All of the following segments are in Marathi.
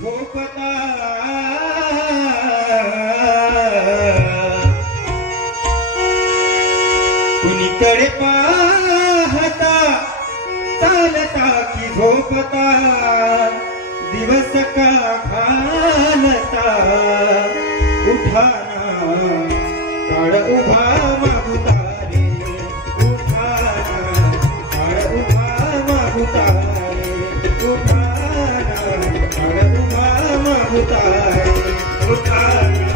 झोपता कुणीकडे पाहता चालता की झोपता दिवस का घालता उठाना काळ उभा मागुता रे उठाना काळ उभा मागुता रे उठाना काळ उभा मागुता रे उठाना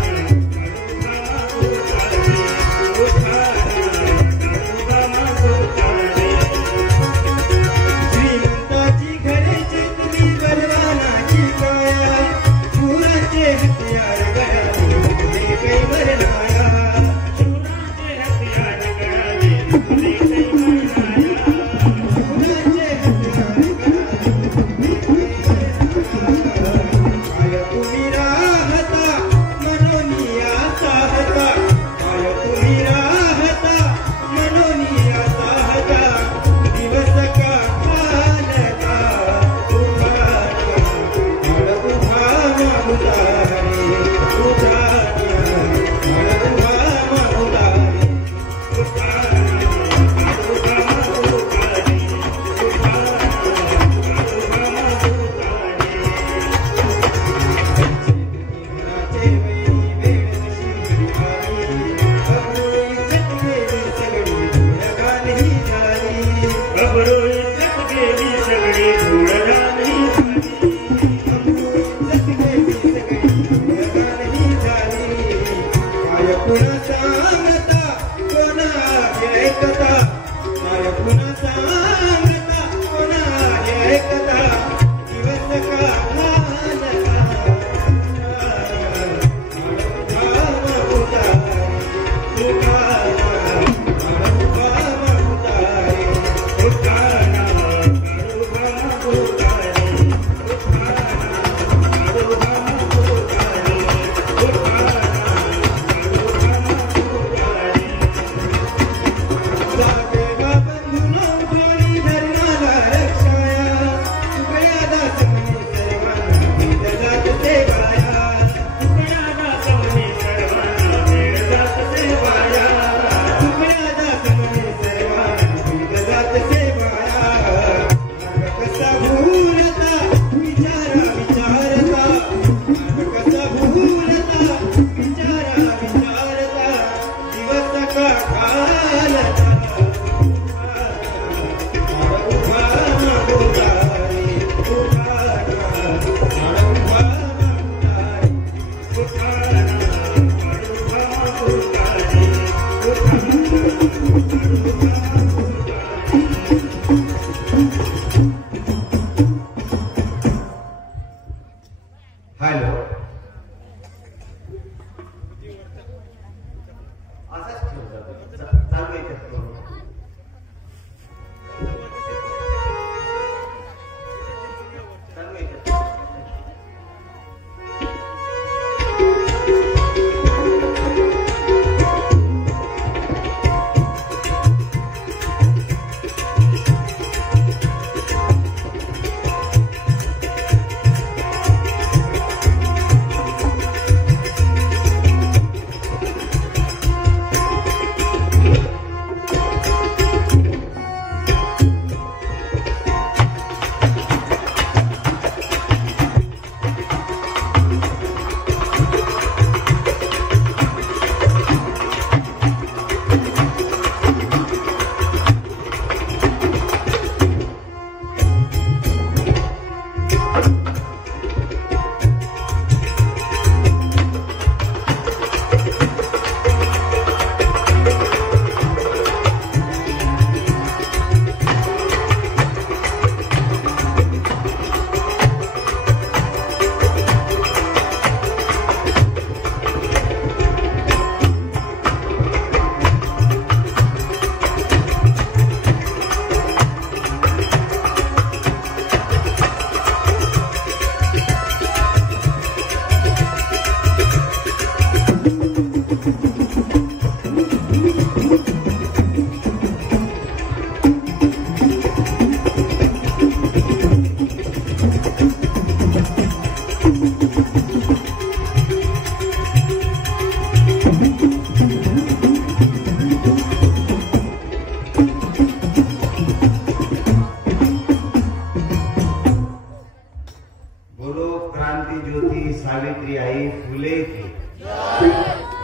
क्रांती ज्योती सावित्री आई फुले की,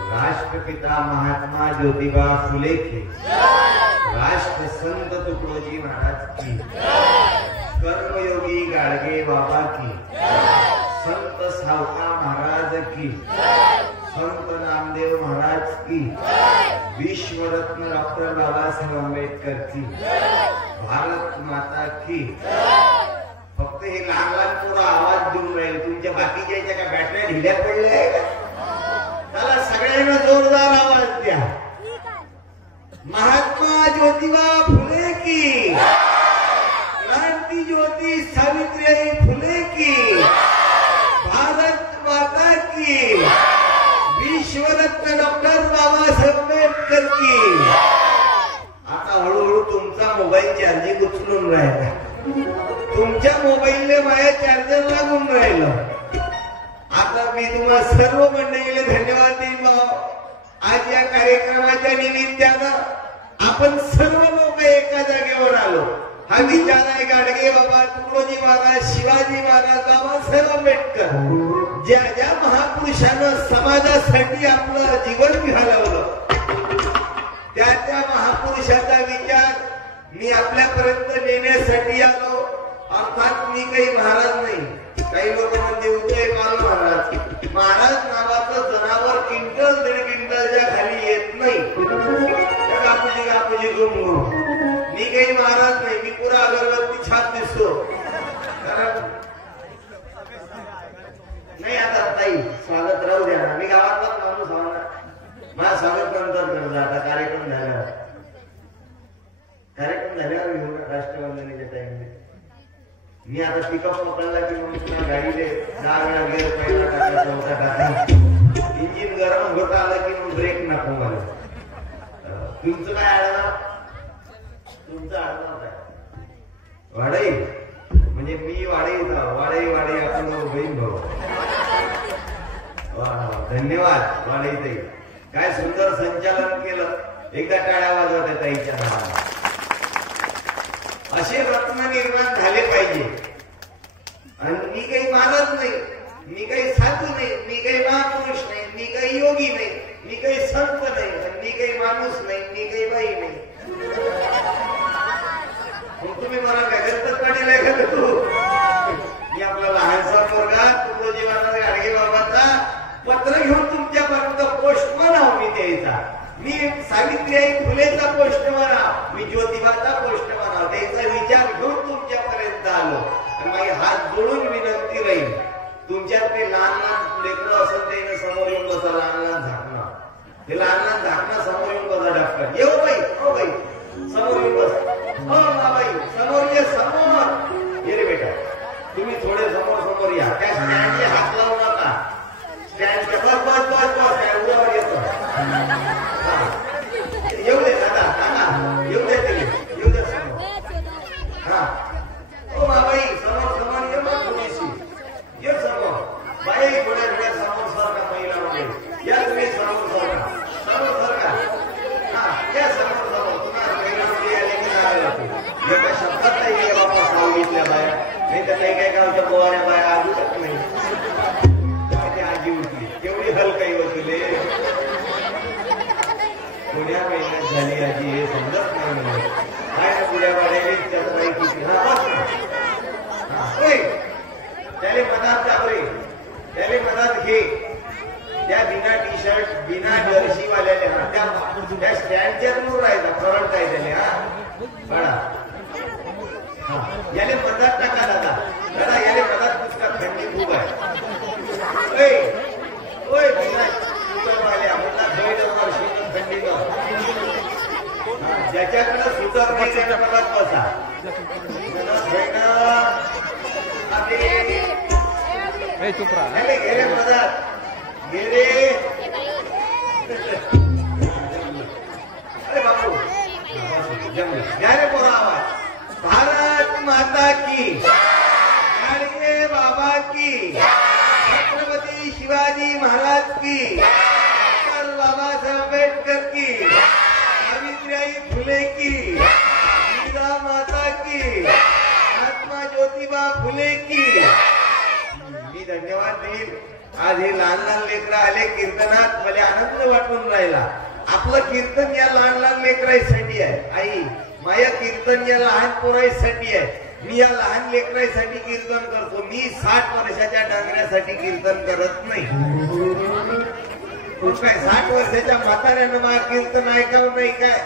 राष्ट्रपिता महात्मा ज्योतिबा फुले की, राष्ट्र संत तुकडोजी महाराज की, कर्मयोगी गाडगे बाबा की, संत सावका महाराज की, संत नामदेव महाराज की, विश्वरत्न डॉक्टर बाबासाहेब आंबेडकर की, भारत माता की. फक्त हे लहान लहान पोरं आवाज देऊन राहिले. तुमच्या बाकीच्या याच्या का बॅटऱ्या ढिल्या पडल्या आहे का? त्याला सगळ्यांना जोरदार आवाज द्या. महात्मा ज्योतिबा फुले की, क्रांती ज्योती सावित्रीबाई फुले की, भारत माता की, विश्वरत्न डॉक्टर बाबासाहेब आंबेडकर की. आता हळूहळू तुमचा मोबाईल चार्जिंग उचलून राहिला. तुमच्या मोबाईलने माझ्या चार्जर लागून राहिलं. आता मी तुम्हाला सर्व मंडळीला धन्यवाद देईन. आज या कार्यक्रमाच्या निमित्तानं आपण सर्व लोक एका जागेवर आलो. हा विचार आहे गाडगे बाबा, तुकडोजी महाराज, शिवाजी महाराज, बाबासाहेब आंबेडकर, ज्या ज्या महापुरुषानं समाजासाठी आपलं जीवन घालवलं, त्या त्या महापुरुषाचा विचार मी आपल्यापर्यंत नेण्यासाठी आलो. अर्थात मी काही महाराज नाही. काही लोक म्हणजे उदय पाल महाराज. महाराज नावाचं जनावर क्विंटल 1.5 क्विंटलच्या खाली येत नाही. कापूजी गुमगुम. मी काही महाराज नाही. मी पुरा अगरबत्ती छाप दिसतो. नाही आता ताई स्वागत राहू द्या ना. मी गावातला माणूस आहो ना. माझं स्वागत नंतर करतो. आता कार्यक्रम झाल्यावर राष्ट्रवंदनेच्या टाइमला मी आता पिकअप पकडला की मग तुला गाडीले 10 वेळा गेअर पहिला टाका, चौथा टाका. इंजिन गरम होत आलं की मग ब्रेक नको मला. तुमचं काय आडनाव? तुमचं आडनाव काय? वाडई. म्हणजे मी वाडई वाडई आपण बहीण भाऊ. धन्यवाद वाडई ताई. काय सुंदर संचालन केलं. एकदा टाळ्या वाजवत ताईच्या नावाने. असे रत्न निर्माण झाले पाहिजे. आणि मी काही महाराज नाही, मी काही साधू नाही, मी काही महापुरुष नाही, मी काही योगी नाही, मी काही संत नाही, मी काही माणूस नाही, मी काही बाई नाही. मग तुम्ही मला गगनपत पाडील आहे का तू? मी आपला लहानसा पोरगा तुकडोजी महाराज गाडगे बाबाचा पत्र घेऊन तुमच्यापर्यंत पोस्टमन आहो. मी द्यायचा. मी सावित्रीबाई फुलेचा पोस्टमन आहो. मी ज्योतिबाचा पोस्टमन आहो. त्याचा विचार घेऊन तुमच्यापर्यंत आलो. आणि माझे हात जोडून विनंती राहील, तुमच्यात ते लहान लहान लेकरं असेल ते समोर येऊन बसा. लहान लहान झाकणं, ते लहान लहान झाकणं समोर येऊन बसा. डॉक्टर येऊ बाई, हो बाई समोर येऊन बस. हो बाई समोर ये, समोर ये रे बेटा. तुम्ही थोडे समोर या. त्या स्टँडचे हात लावू नका. स्टँडच्या बस बस बस बस उद्यावर येतो. येऊ दे दादा, दादा येऊ दे, येऊ दे समोर. हा हो बाबाई समोर ये. मग थोडीशी ये समोर. बाई थोड्या समोर सरका. महिला म्हणजे या तुम्ही समोर सरका. हा या समोर. तुम्हाला महिला म्हणजे आले की जावे एका शब्दात नाही गेले बाबा. सावलीतल्या बाया नाही तर काही गावच्या पोवाऱ्या बाया आजू शकत नाही. आजी होती केवढी हलकाई होती रे. पुण्या मेहनत झाली आजी हे समजत नाही. काय ना पुढ्या वाड्याने चतराई किती. त्याले मनात जाबरे, त्याले मनात घे. त्या बिना टी शर्ट बिना जर्सी वाल्याने त्या स्टँडच्या दूर राहायचा. फ्रंट आहे त्याने. बडा याले मधात टाका दादा. दादा याले मधात पुसका. थंडी खूप आहे. ज्याच्याकडे सुतर नाही त्याच्या मनात बसा. गेले मधात गेले. अरे बाबू जमले पोरा आवाज. भारत माता की, गाडगे बाबा की, छत्रपती शिवाजी महाराज की, डॉक्टर बाबासाहेब आंबेडकर की, सावित्रीबाई फुले की, जिजा माता की, महात्मा ज्योतिबा फुले की. मी धन्यवाद देईल. आज हे लहान लहान लेकरं आले कीर्तनात, मला आनंद वाटून राहिला. आपलं कीर्तन या लहान लहान लेकरांसाठी आहे. आई माझ्या कीर्तन या लहान पोरांसाठी आहे. मी या लहान लेकरांसाठी कीर्तन करतो. मी 60 वर्षाच्या डांगऱ्यासाठी कीर्तन करत नाही. काय 60 वर्षाच्या म्हाताऱ्यानं मला कीर्तन ऐकावं नाही काय?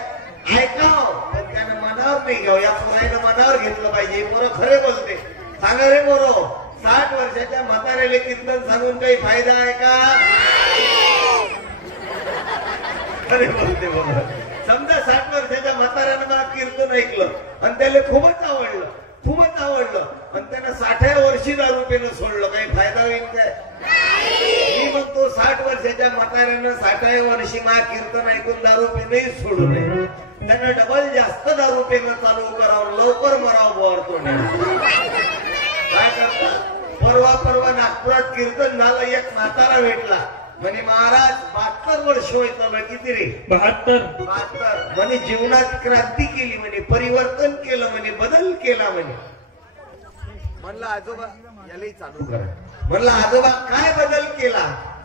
ऐकाव, पण त्यानं मनावर नाही घ्यावं. या पोरानं मनावर घेतलं पाहिजे. पोरं खरे बोलते. सांगा रे पोरो, 60 वर्षाच्या म्हाताऱ्याला कीर्तन सांगून काही फायदा आहे का? खरे बोलते बरोबर. समजा 60 वर्षाच्या म्हाताऱ्यानं मला कीर्तन ऐकलं आणि त्याला खूपच आवडलं आणि त्यानं 60व्या वर्षी दारू पिणं सोडलं, काही फायदा होईल काय? मी म्हणतो 60 वर्षाच्या म्हाताऱ्यानं 60व्या वर्षी मला कीर्तन ऐकून दारू पिणंही सोडू नये. त्यानं डबल जास्त दारू पिणं चालू करावं, लवकर मरावं बोरतो. काय करता? परवा नागपुरात कीर्तन झालं. एक म्हातारा भेटला म्हणे, महाराज 72 वर्ष होतं. किती रे? 72. म्हणे जीवनात क्रांती केली म्हणे, परिवर्तन केलं म्हणे, बदल केला म्हणे. म्हणलं आजोबा यालाही चालू करा. म्हणलं आजोबा काय बदल केला?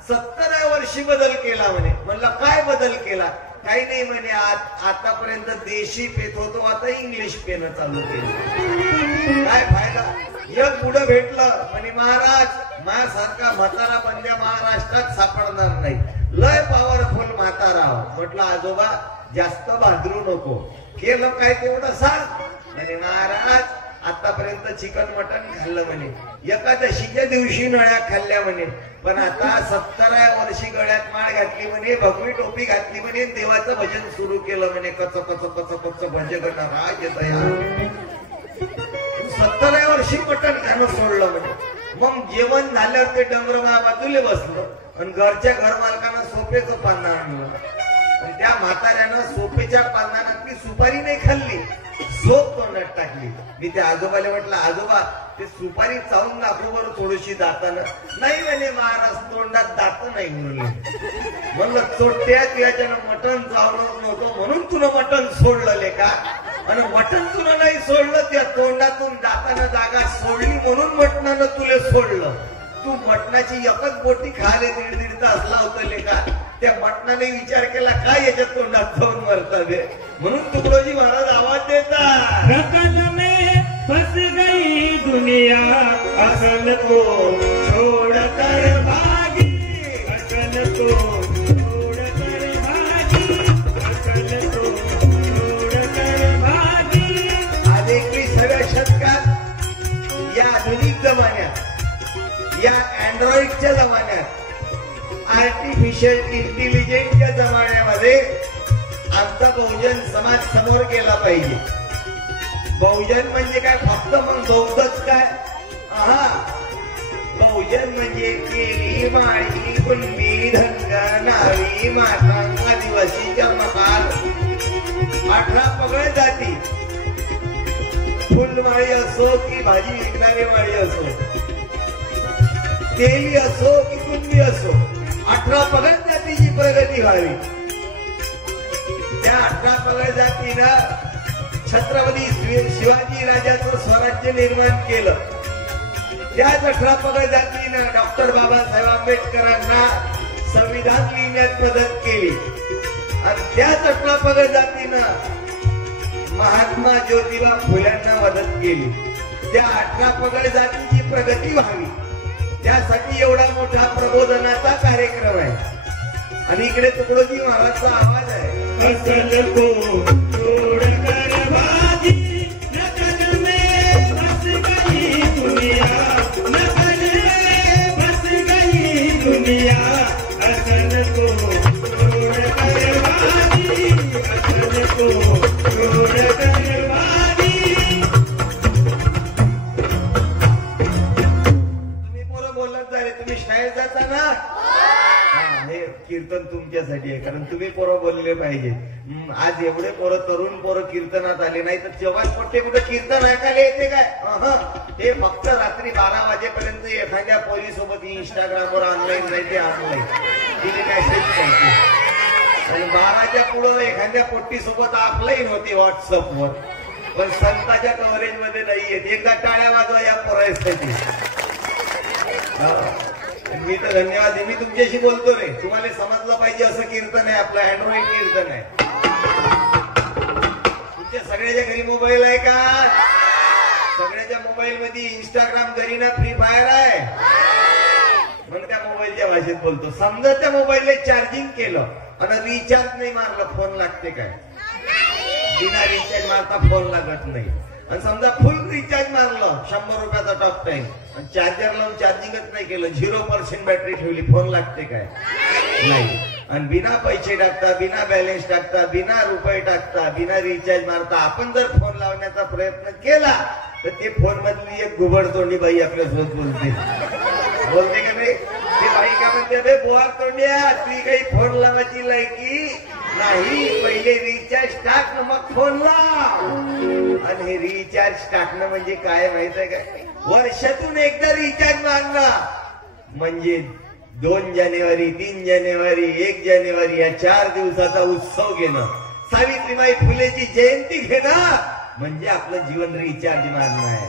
70व्या वर्षी बदल केला म्हणे. म्हणलं काय बदल केला? काही नाही म्हणे, आतापर्यंत देशी पेत होतो, आता इंग्लिश पेन चालू केलं. काय फायदा? एक पुढं भेटलं म्हणे, महाराज माझ्यासारखा म्हातारा बंद्या महाराष्ट्रात सापडणार नाही, लय पॉवरफुल म्हातारा. म्हटलं आजोबा जास्त भादरू नको. केलं काय तेवढं सांग. म्हणे महाराज आतापर्यंत चिकन मटन खाल्लं म्हणे, एकादशीच्या दिवशी नळ्या खाल्ल्या म्हणे, पण आता 70व्या वर्षी गळ्यात माळ घातली म्हणे, भगवी टोपी घातली म्हणे, देवाचं भजन सुरू केलं म्हणे. कच कच कच कच भजन राज येतया. 70व्या वर्षी मटण खाणं सोडलं म्हणे. मग जेवण झाल्यावर ते डमरमा बाजूला बसलं आणि घरच्या घरमालकानं सोपेचं पानं आणलं. त्या म्हाताऱ्यानं सोपेच्या पानातली सुपारी नाही खाल्ली, झोप तोंडात टाकली. मी त्या आजोबाला म्हटलं, आजोबा ते सुपारी चावून दाखवू बरं थोडीशी दातानं. नाही म्हणे महाराज, तोंडात दात नाही उरले. म्हणलं चोट्या तुझ्याच्यानं मटण चावलं नव्हतं म्हणून तुला मटण सोडलं का? आणि मटण तुला नाही सोडलं, त्या तोंडातून दातानं जागा सोडली म्हणून मटणानं तुला सोडलं. तू मटणाची एकच बोटी खाले 1.5 तास लावतले का? त्या मटणाने विचार केला काय याच्या तोंडात जाऊन मरतात, म्हणून तुकडोजी महाराज आवाज देतात, रकल में फंस गई दुनिया, असल को छोड़ कर भागी, असल को छोड़ कर भागी, असल को छोड़ कर भागी. आज 21व्या शतकात या आधुनिक जमान्यात, या अँड्रॉइडच्या जमान्यात, आर्टिफिशियल इंटेलिजन्सच्या जमान्यामध्ये आमचा बहुजन समाज समोर गेला पाहिजे. बहुजन म्हणजे काय? फक्त मग बौद्धच काय? बहुजन म्हणजे केली, माळी, कुणबी, धनगर, नावी, मातांग, आदिवासी, जमात, 18 पगड जाती, फुलमाळी असो की भाजी विकणारी माळी असो, तेली असो की कुणबी असो, 18 पगड जातीची प्रगती व्हावी. त्या 18 पगड जातीनं छत्रपती शिवाजी राजाचं स्वराज्य निर्माण केलं. त्याच 18 पगड जातीनं डॉक्टर बाबासाहेब आंबेडकरांना संविधान लिहिण्यात मदत केली. आणि त्याच 18 पगड जातीनं महात्मा ज्योतिबा फुल्यांना मदत केली. त्या 18 पगड जातीची प्रगती व्हावी, त्यासाठी एवढा मोठा प्रबोधनाचा कार्यक्रम आहे. आणि इकडे तुकडोजी महाराजचा आवाज आहे, असल को छोड़ कर भागी, नकल में फंस गई दुनिया, नकल में फंस गई दुनिया, असल को छोड़ कर भागी, असल को छोड़ कर भागी. तुम्ही पोरं बोलत झाले, तुम्ही शाळेत जाता ना, हे कीर्तन तुमच्यासाठी आहे, कारण तुम्ही पोरं बोलले पाहिजे. आज एवढे पोरं, तरुण पोरं कीर्तनात आले नाही तर जेव्हा मोठे कुठे कीर्तन ऐकायला येते काय? हे फक्त रात्री 12 वाजेपर्यंत एखाद्या पोरीसोबत इंस्टाग्रामवर ऑनलाईन नाही, ते ऑनलाईन तिने मेसेज करते. आणि 12च्या पुढं एखाद्या पोट्टीसोबत ऑफलाईन होती व्हॉट्सअपवर, पण संतांच्या कव्हरेज मध्ये नाही येत. एकदा टाळ्या वाजवा या पोरासाठी. मी तर धन्यवाद मी तुमच्याशी बोलतो रे. तुम्हाला समजलं पाहिजे असं कीर्तन आहे आपलं. अँड्रॉइड कीर्तन आहे. तुमच्या सगळ्याच्या घरी मोबाईल आहे का? सगळ्याच्या मोबाईल मध्ये इंस्टाग्राम घरी ना फ्री फायर आहे. मग त्या मोबाईलच्या भाषेत बोलतो. समजा त्या मोबाईलला चार्जिंग केलं आणि रिचार्ज नाही मारलं, फोन लागते काय? बिना रिचार्ज मारता फोन लागत नाही. आणि समजा फुल रिचार्ज मारलं 100 रुपयाचा टॉक टाइम आणि चार्जर लावून चार्जिंगच नाही केलं, 0% बॅटरी ठेवली, फोन लागते काय? नाही. आणि बिना पैसे टाकता, बिना बॅलन्स टाकता, बिना रुपये टाकता, बिना रिचार्ज मारता आपण जर फोन लावण्याचा प्रयत्न केला तर ते फोन मधली एक घुबडतोंडी बाई आपल्यासोबत बोलते का नाही? ते बाई का म्हणते, बे बोहार तोंड्या, तुझी काही फोन लावायची लायकी नाही, पहिले रिचार्ज टाक ना मग फोन लाव. आणि हे रिचार्ज टाकणं म्हणजे काय माहित आहे काय? वर्षातून एकदा रिचार्ज मारणं म्हणजे 2 जानेवारी, 3 जानेवारी, 1 जानेवारी या 4 दिवसाचा उत्सव घेणं. सावित्रीबाई फुलेची जयंती घेणं म्हणजे आपलं जीवन रिचार्ज मारणं आहे.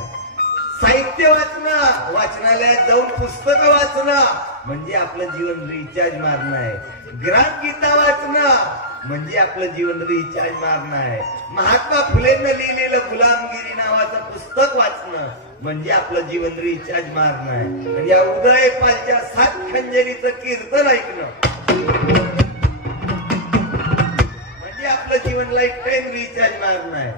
साहित्य वाचणं, वाचनालयात जाऊन पुस्तकं वाचणं म्हणजे आपलं जीवन रिचार्ज मारणं आहे. ग्रामगीता वाचणं म्हणजे आपलं जीवन रिचार्ज मारणं आहे. महात्मा फुलेंना लिहिलेलं गुलामगिरी नावाचं पुस्तक वाचणं म्हणजे आपलं जीवन रिचार्ज मारणं आहे. आणि या उदयपालच्या 7 खंजरीचं कीर्तन ऐकणं म्हणजे आपलं जीवन लाईफ टाईम रिचार्ज मारणं आहे.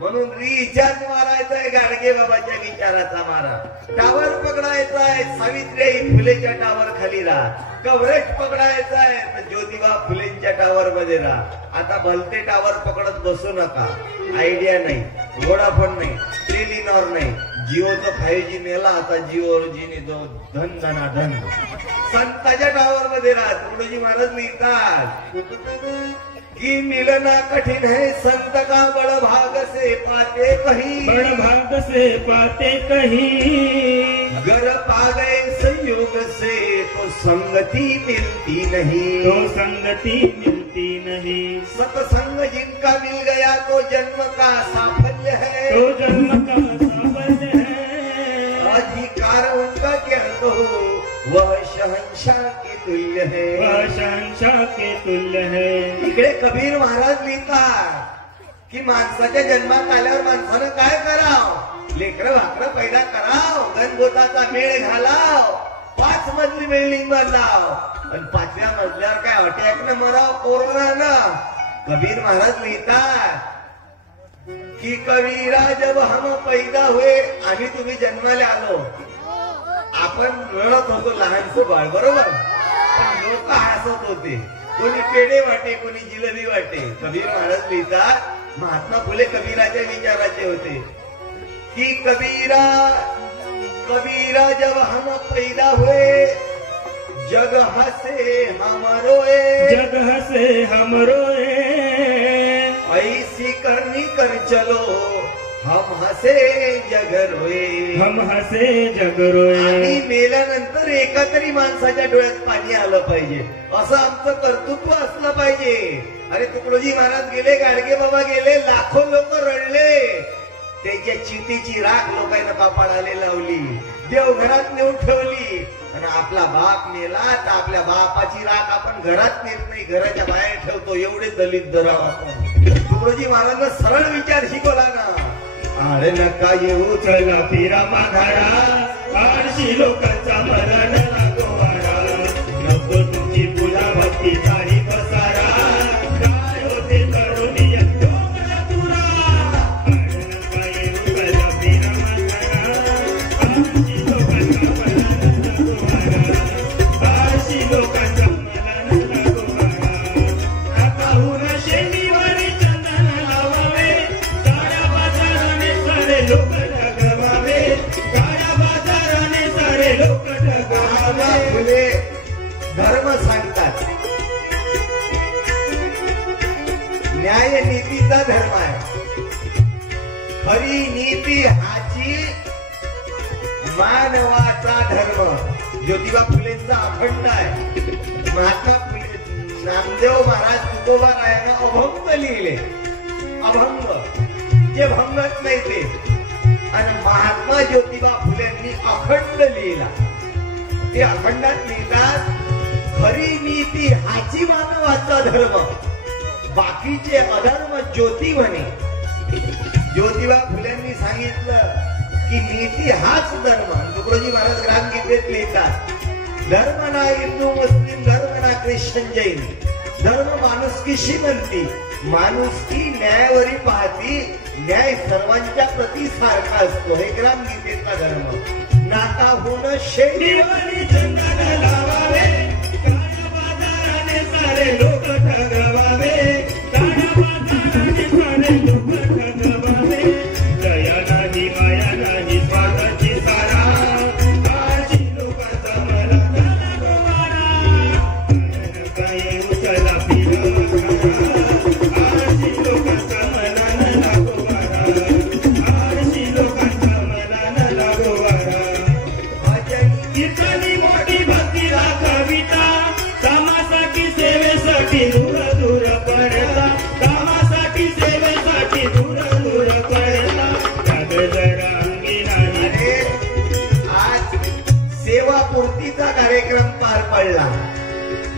म्हणून रिचार्ज मारायचा आहे गाडगे बाबाच्या विचाराचा मारा. टावर पकडायचा आहे सावित्रीबाई फुलेच्या टावर खाली राहा. कव्हरेज पकडायचा आहे तर ज्योतिबा फुलेंच्या टावर मध्ये राहा. आता भलते टावर पकडत बसू नका. आयडिया नाही, वोडाफोन नाही, टेलिनॉर नाही, जिओचं 5G नेला. आता जिओजीने जो धन धनाधन संताच्या टावर मध्ये राहा. तुकडोजी महाराज लिहितात कि मिलना कठिन है संत का बड़ भाग से पाते कहीं, बड़ भाग से पाते कहीं, गर पा गए संयोग से तो संगति मिलती नहीं, तो संगति मिलती नहीं. सत्संग जिनका मिल गया तो जन्म का साफल्य है, तो जन्म का साफल्य है. अधिकार उनका क्या तो वह शहंशाह के तुल्य है, वह शहंशाह के तुल्य है. इकडे कबीर महाराज लिहितात की माणसाच्या जन्मात आल्यावर माणसानं काय करावं? लेकरं भाकरं पैदा कराव, गणगोताचा मेळ घालाव, 5 मजली बिल्डिंग बांधाव आणि 5व्या मजल्यावर काय अटॅकनं मराव, कोरोनानं. कबीर महाराज लिहितात की कबीरा जब हम पैदा हुए, आम्ही तुम्ही जन्माला आलो, आपण रडत होतो लहानसं बाळ, बरोबर? पण लोक हसत होते. कोणी पेढे वाटे, कोणी जिलेबी वाटे. कबीर महाराज लिहितात महात्मा फुले कबीराच्या विचाराचे होते की कबीरा जब हम पैदा हुए, जग हसे हम रोए, जग हसे हम रोए, ऐसी करनी कर चलो हम हसे जग रोए, हम हसे जग रोए. आणि मेल्यानंतर एका तरी माणसाच्या डोळ्यात पाणी आलं पाहिजे, असं आमचं कर्तृत्व असलं पाहिजे. अरे तुकडोजी महाराज गेले, गाडगे बाबा गेले, लाखो लोक रडले. त्याच्या चितेची राख लोकांना कपाळाला लावली, देवघरात नेऊन ठेवली. आणि आपला बाप मेला तर आपल्या बापाची राख आपण घरात नेत नाही, घराच्या बाहेर ठेवतो. एवढे दलित दराव आपण. तुकडोजी महाराजांना सरळ विचार शिकवला ना. आड नका येऊ चला फिरा माघारा, आळशी लोकांचा मरण लागो वारा. नको तुमची पूजा भक्ती सारी पसारा, काय होते करुणी तुरा. आड नका येऊ चला फिरा माघारा, आळशी लोकांचा मरण लागो वारा, आळशी लोकांचा मरण लागो वारा. आकाहून शेंडीवरी चंदन लावावे, काळ्या बाजाराने सारे लोक ठगवावे, काळ्या बाजाराने सारे लोक ठगवावे. फुले धर्म सांगतात, न्याय नीतीचा धर्म आहे. खरी नीती हाची मानवाचा धर्म. ज्योतिबा फुलेंचा अखंड आहे. महात्मा फुले, नामदेव महाराज तुकोबारायानं अभंग लिहिले, अभंग जे भंगत नाही ते. आणि महात्मा ज्योतिबा फुलेंनी अखंड लिहिला. ते अखंडात लिहितात, खरी नीती हाची मानवाचा धर्म, बाकीचे अधर्म ज्योती म्हणे. ज्योतिबा फुलेंनी सांगितलं की नीती हाच धर्म. तुकडोजी महाराज ग्रामगीतेत लिहितात, धर्म ना हिंदू मुस्लिम, धर्म ना ख्रिश्चन जैन, धर्म माणुसकीशी म्हणती, माणुसकी न्यायावरी पाहती, न्याय सर्वांच्या प्रती सारखा असतो. हे ग्रामगीतेचा धर्म. नाता होणं शेतीवारी चंदन लावावे, काळ्या बाजाराने सारे लोक ठगवावे, काळ्या बाजाराने सारे लोक ठगवावे. दया नाही माया नाही स्वार्थाची सारा, काळजी लोकांचा मला झाला गोवारा. काय उचला फिरवा आळशी लोकांचा मला झाला गोवारा, आळशी लोकांचा मला झाला गोवारा. कीर्तनी मोठी भक्तीला कविता, कामासाठी सेवेसाठी दूर दूर पडता, कामासाठी सेवेसाठी दूर दूर पडता. त्याग जरा अंगी नाही. अरे आज सेवापूर्तीचा कार्यक्रम पार पडला.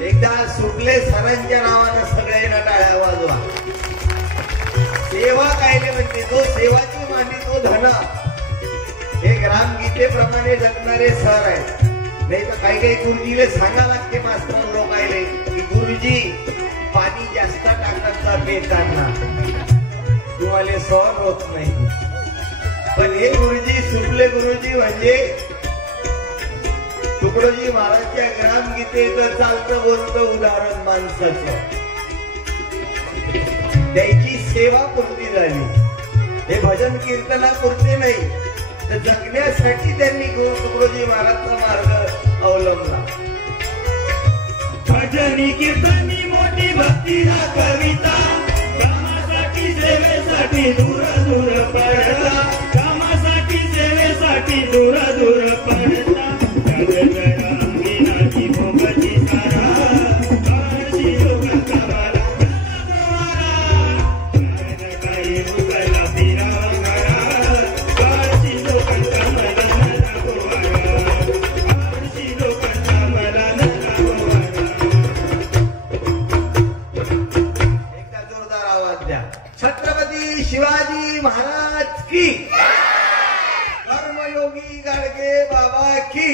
एकदा सुटले सरांच्या नावानं सगळ्यांना टाळ्या वाजवा. सेवा कायले म्हणते, तो सेवाची मांडी तो धन. हे ग्रामगीतेप्रमाणे जगणारे सर आहेत. नाही तर काही काही गुरुजीले सांगा लागते मास्तर लोकायले की गुरुजी पाणी जास्त टाकतात पेताना, तुम्हाला सहन होत नाही. पण हे गुरुजी सुटले गुरुजी म्हणजे तुकडोजी महाराजच्या ग्रामगीतेचं चालतं बोलतं उदाहरण माणसाचं. त्याची सेवा पूर्ती झाली. हे भजन कीर्तनापुरते नाही तर जगण्यासाठी त्यांनी तुकडोजी महाराजचा मार्ग अवलंबला. भजनी कीर्तनी मोठी भक्तीला कविता, कामासाठी सेवेसाठी दूर दूर पडता, कामासाठी सेवेसाठी दूर दूर पडता. त्याग जरा अंगी नाही भोगाची सारा, काळजी लोकांचा मला झाला गोवारा. काही उचला फिरावा घरा, काळजी लोकांचा मला झाला गोवारा, काळजी लोकांचा मला झाला गोवारा. एकदा जोरदार आवाज द्या. छत्रपती शिवाजी महाराज की, कर्मयोगी गाडगे बाबा की,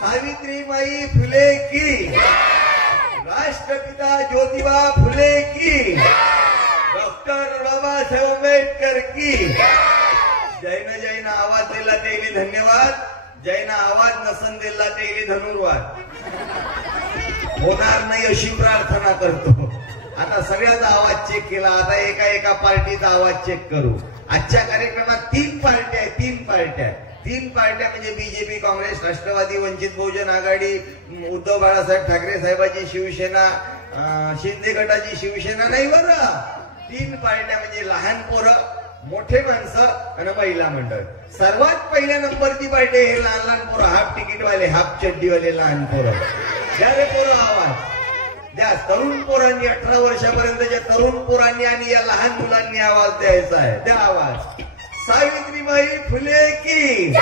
सावित्रीबाई फुले की, राष्ट्रपिता ज्योतिबा फुले की, डॉक्टर बाबासाहेब आंबेडकर की. जैन जैन आवाज दिला त्याला धन्यवाद, जैन आवाज नसन दिला त्याला धनुर्वाद. होणार नाही अशी प्रार्थना करतो. आता सगळ्याचा आवाज चेक केला, आता एका एका पार्टीचा आवाज चेक करू. आजच्या कार्यक्रमात 3 पार्ट्या आहेत. 3 पार्ट्या म्हणजे बीजेपी, काँग्रेस, राष्ट्रवादी, वंचित बहुजन आघाडी, उद्धव बाळासाहेब ठाकरे साहेबांची शिवसेना, शिंदे गटाची शिवसेना नाही बरं. 3 पार्ट्या म्हणजे लहान पोरं, मोठे माणसं आणि महिला मंडळ. सर्वात पहिल्या नंबरची पार्टी हे लहान लहान पोरं, हाफ तिकीटवाले, हाफ चड्डीवाले लहान पोरं. द्या रे पोरं आवाज द्या. तरुण पोरांनी 18 वर्षापर्यंतच्या तरुण पोरांनी आणि या लहान मुलांनी आवाज द्यायचा आहे. द्या आवाज. सावित्रीबाई फुले की,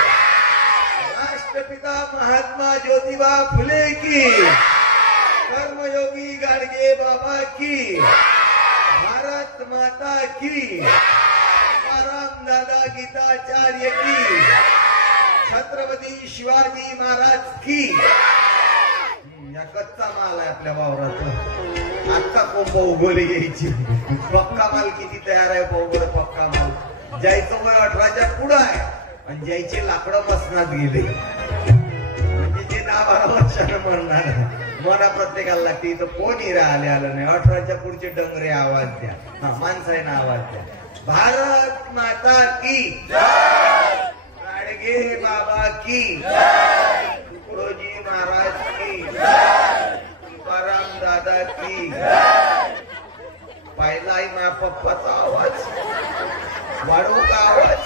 राष्ट्रपिता महात्मा ज्योतिबा फुले की, कर्मयोगी गाडगे बाबा की, भारत माता की, राम दादा गीताचार्य की, छत्रपती शिवाजी महाराज की. या कच्चा माल आहे आपल्या वावरात. आता कोंब उगवली घ्यायची. पक्का माल किती तयार आहे पाहू. पक्का माल ज्याचं वय 18च्या पुढं आहे आणि ज्याचे लाकडं मसनात गेले म्हणजे जे 10-12 वर्षानं मरणार मला प्रत्येकाला लागते. इथं कोणी आलं नाही. 18च्या पुढचे डंगरे आवाज द्या. हा माणसाने आवाज द्या. भारत माता की, गाडगे बाबा की, तुकडोजी महाराज की, तुकाराम दादा की. पाहिलाय माझ्या पप्पाचा आवाज. वाढवू का आवाज?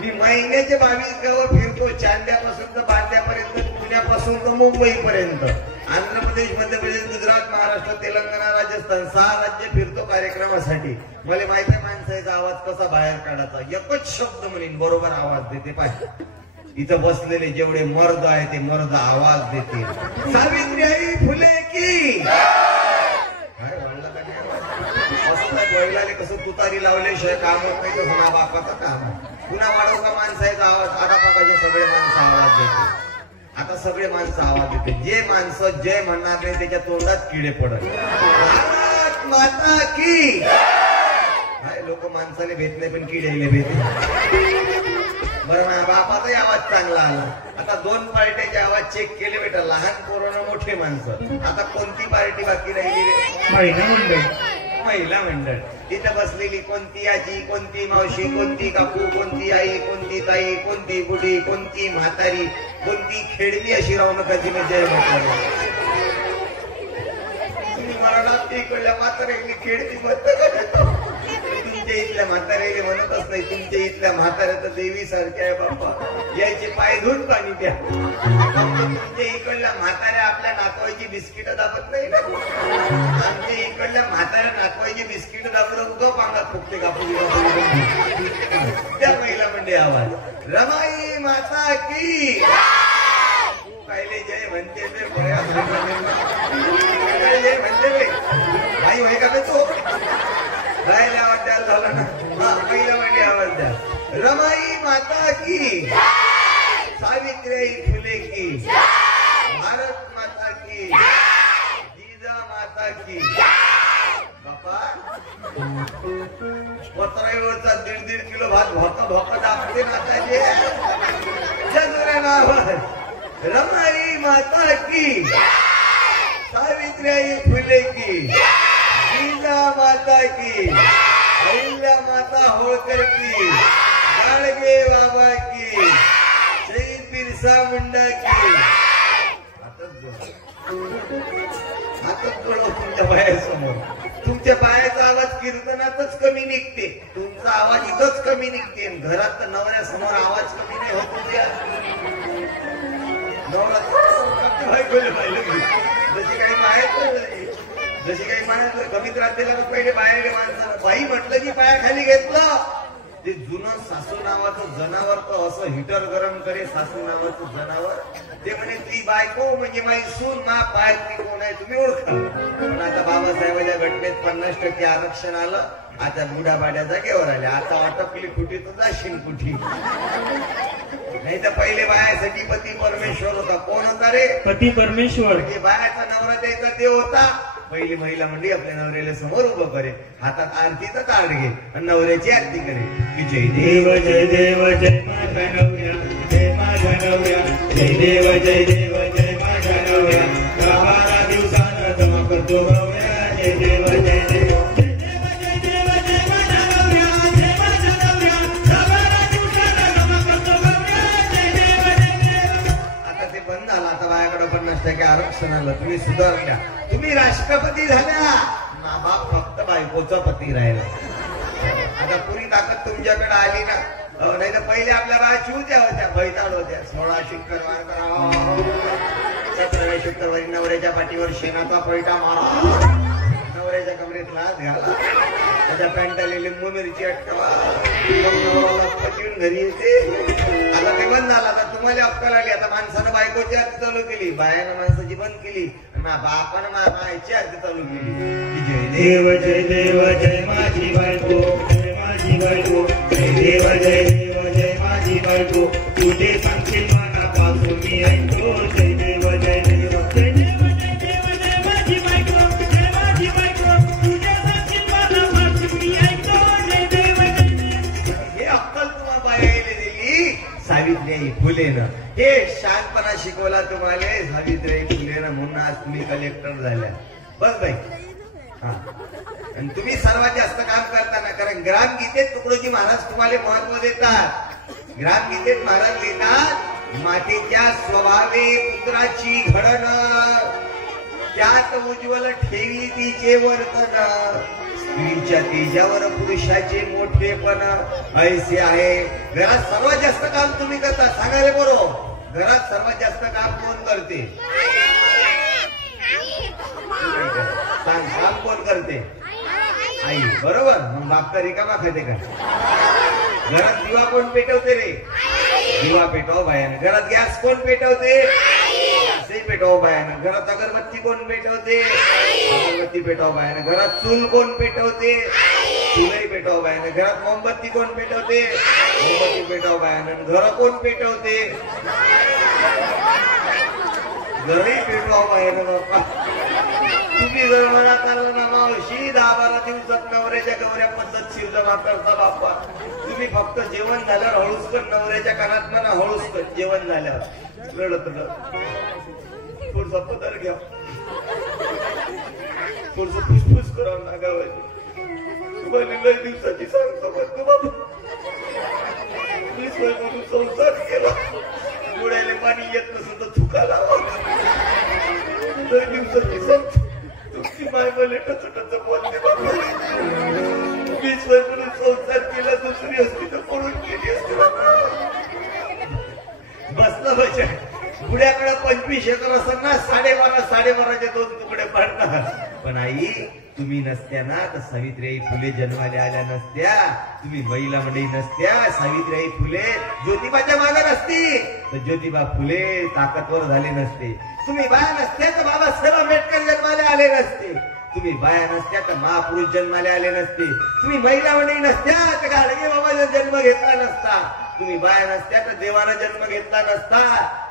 मी महिन्याचे 22 गावं फिरतो. चांद्यापासून तर बांद्यापर्यंत, पुण्यापासून तर मुंबईपर्यंत, आंध्र प्रदेश, मध्य प्रदेश, गुजरात, महाराष्ट्र, तेलंगणा, राजस्थान 6 राज्य फिरतो कार्यक्रमासाठी. मला माहिती आहे माणसाचा आवाज कसा बाहेर काढायचा. एकच शब्द म्हणेन बरोबर आवाज देते पाहिजे. इथं बसलेले जेवढे मर्द आहे ते मर्द आवाज देतील. सावित्रीबाई फुले की काय म्हणलं का नाही? असं बैलाले कसं तुतारी लावल्याशिवाय काम होत नाही, तर होणार बापाचं काम. पुन्हा वाढव का माणसाचा आवाज, आता पाकाचे सगळे माणसं आवाज देते. आता सगळे माणसं आवाज देते. जे माणसं जय म्हणणार नाही त्याच्या तोंडात किडे पडत. भारत माता की काय. लोक माणसाले भेट नाही पण किडेले भेटले. बरं माझ्या बापाचाही आवाज चांगला आला. आता 2 पार्ट्याचे आवाज चेक केले बेटा, लहान पोरांना मोठे माणसं. आता कोणती पार्टी बाकी राहिली रे? महिला मंडळ. महिला मंडळ. तिथं बसलेली कोणती आजी, कोणती मावशी, कोणती काकू, कोणती आई, कोणती ताई, कोणती बुडी, कोणती म्हातारी, कोणती खेडली अशी रौनकाची जय म्हातारी. तुम्ही मराठात इकडल्या म्हाताऱ्याची खेडती म्हणता, तुमच्या इथल्या म्हाताऱ्याला म्हणतच नाही. तुमच्या इथल्या म्हाताऱ्या तर देवी सारख्या आहे बाप्पा, यायचे पाय धुवून पाणी द्या. तुमच्या इकडल्या म्हाताऱ्या आपल्या नातवाईची बिस्किट दाबत नाही ना. आमच्या इकडल्या म्हाताऱ्या नातवाईची बिस्किट दाबलं उगव पांगात फुकते कापू. त्या महिला म्हणजे आवाज रमाई माता की कायले जय म्हणते ते बऱ्या जय म्हणते आई होय का तो राहिला आवाज द्यायला झाला ना. पहिला म्हणजे आवाज द्या रमाई माता की, सावित्रीबाई फुले की, भारत माता की, जिजा माता की. बापा पत्राईवरचा 1.5 किलो भात भोका भोका दाबते नाताचे नाव रमाई माता की, सावित्रीबाई फुले की, जिजा माता की, अहिल्या माता होळकर की, गाडगे बाबा की, शहीद बिरसा मुंडा की. हातच जोडव तुमच्या पायासमोर. तुमच्या पायाचा आवाज कीर्तनातच कमी निघते, तुमचा आवाज इथंच कमी निघते. घरात तर नवऱ्यासमोर आवाज कमी नाही होत. तुझ्या जशी काही बाहेर जशी काही बाहेर कमी त्रास दिला तर पहिले बाहेर माणसाला बाई म्हटलं की पायाखाली घेतलं. ते जुनं सासू नावाचं जनावर तर असं हिटर गरम करे. सासू नावाचं जनावर ते म्हणे ती बायको म्हणजे माझी सून, मा पायातली कोण आहे तुम्ही ओळखा. पण आता बाबासाहेबांच्या घटनेत 50% आरक्षण आलं. आता बुडाबाड्या जागेवर आल्या. आता अटकली कुठे तर जाशील कुठे. नाही तर पहिले बायासाठी पती परमेश्वर होता. कोण होता रे? पती परमेश्वर. बायाचा नवरा द्यायचा देव होता. पहिली महिला म्हणजे आपल्या नवऱ्याला समोर उभं करे, हातात आरतीचा ताट घे आणि नवऱ्याची आरती करे की जय देव जय देव जय माझ्या नवऱ्या, जय माझ्या नवऱ्या, जय देव जय देव जय माझ्या नवऱ्या. 12 दिवसानं जमा करतो नवऱ्या, जय देव जय देव. आरक्षण आलं, तुम्ही सुधारल्या, तुम्ही राष्ट्रपती झाल्या. बाप फक्त बायकोचा पती राहिला. आता पुरी ताकद तुमच्याकडे आली ना. नाही तर पहिले आपल्या बाया चिवत्या होत्या, बैताड होत्या. 16 शुक्रवार करा, 17व्या शुक्रवारी नवऱ्याच्या पाठीवर शेणाचा पैटा मारा, नवऱ्याच्या कमरेत लाच घाला, त्याच्या पॅन्टाला लिंबू मिरची अटकवा, पटवून घरी येते. आता ते बंद झालं. आता तुम्हाला अक्कल आली. आता माणसानं बायकोची आरती चालू केली, बायानं माणसाची बंद केली, बापानं बायची आरती चालू केली. जय देव जय देव जय माझी बायको, जय माझी बायको, जय देव जय देव जय माझी बायको. तुझे सांगशील मनापासून मी ऐकतो. जय देव जय देव जय देव जय देव जय माझी बायको, जय माझी बायको. तुझे सांगशील मनापासून मी ऐकतो. जय देव जय देव. हे अक्कल तुम्हाला बायाला दिली सावित्रीबाई फुलेनं. हे शांतपणा शिकवला तुम्हाला सावित्रीबाई फुलेनं. म्हणून आज तुम्ही कलेक्टर झाल्या. बस बाई. आणि तुम्ही सर्वात जास्त काम करताना, कारण ग्रामगीतेत तुकडोजी महाराज तुम्हाला महत्व देतात. ग्रामगीतेत महाराज लिहितात, मातेच्या स्वभावे पुत्राची घडण, त्यात उज्ज्वल ठेवी तिचे वर्तन, स्त्रीच्या तेजावर पुरुषाचे मोठेपण ऐसे आहे. घरात सर्वात जास्त काम तुम्ही करता. सांगा रे बरोबर, घरात सर्वात जास्त काम कोण करते? काम कोण करते? आई. बरोबर. मग बाप का रिकामा खाते का? घरात दिवा कोण पेटवते रे? दिवा पेटव बायानं. घरात गॅस कोण पेटवते? गॅसही पेटव बायानं. घरात अगरबत्ती कोण पेटवते? अगरबत्ती पेटव बायानं. घरात चूल कोण पेटवते? चूलही पेटव बायानं. घरात मोमबत्ती कोण पेटवते? मोमबत्ती पेटव बायानं. घर कोण पेटवते? घरही पेटव बायानं. बाप्पा तुम्ही जर मनात आलं ना मावशी 10-12 दिवसात नवऱ्याच्या गवऱ्या पद्धतशीर जमा करता बाप्पा. तुम्ही फक्त जेवण झाल्यावर हळूच कर नवऱ्याच्या कानात म्हणा हळूच कर. जेवण झाल्यावर रडत थोडसा पदर घ्या थोडस फुसफुस करावं नागावायची. तुम्हाला लय दिवसाची सांगतो म्हणतो बाबा मी स्वयंपाक संसार केला डोळ्याला पाणी येत नसेल तर थुका लावा. लय दिवसाची सांगतो तुमची माय मला टच बोलते बाबा. मी स्वयंपाक संसार केला दुसरी असती तर पळून गेली असती बसला पाहिजे. पुढ्याकडे 25 एकर असताना 12.5 2 तुकडे पाडतात. पण आई तुम्ही नसत्या ना तर सावित्रीबाई फुले जन्माला आल्या नसत्या. तुम्ही महिला मंडळी नसत्या. सावित्रीबाई फुले ज्योतिबाच्या मागे नसती तर ज्योतिबा फुले ताकदवर झाले नसते. तुम्ही बाया नसत्या तर बाबासाहेब आंबेडकर जन्माला आले नसते. तुम्ही बाया नसत्या तर महापुरुष जन्माला आले नसते. तुम्ही महिला मंडळी नसत्या तर गाडगे बाबाचा जन्म घेतला नसता. तुम्ही बाया नसत्या तर देवाना जन्म घेतला नसता.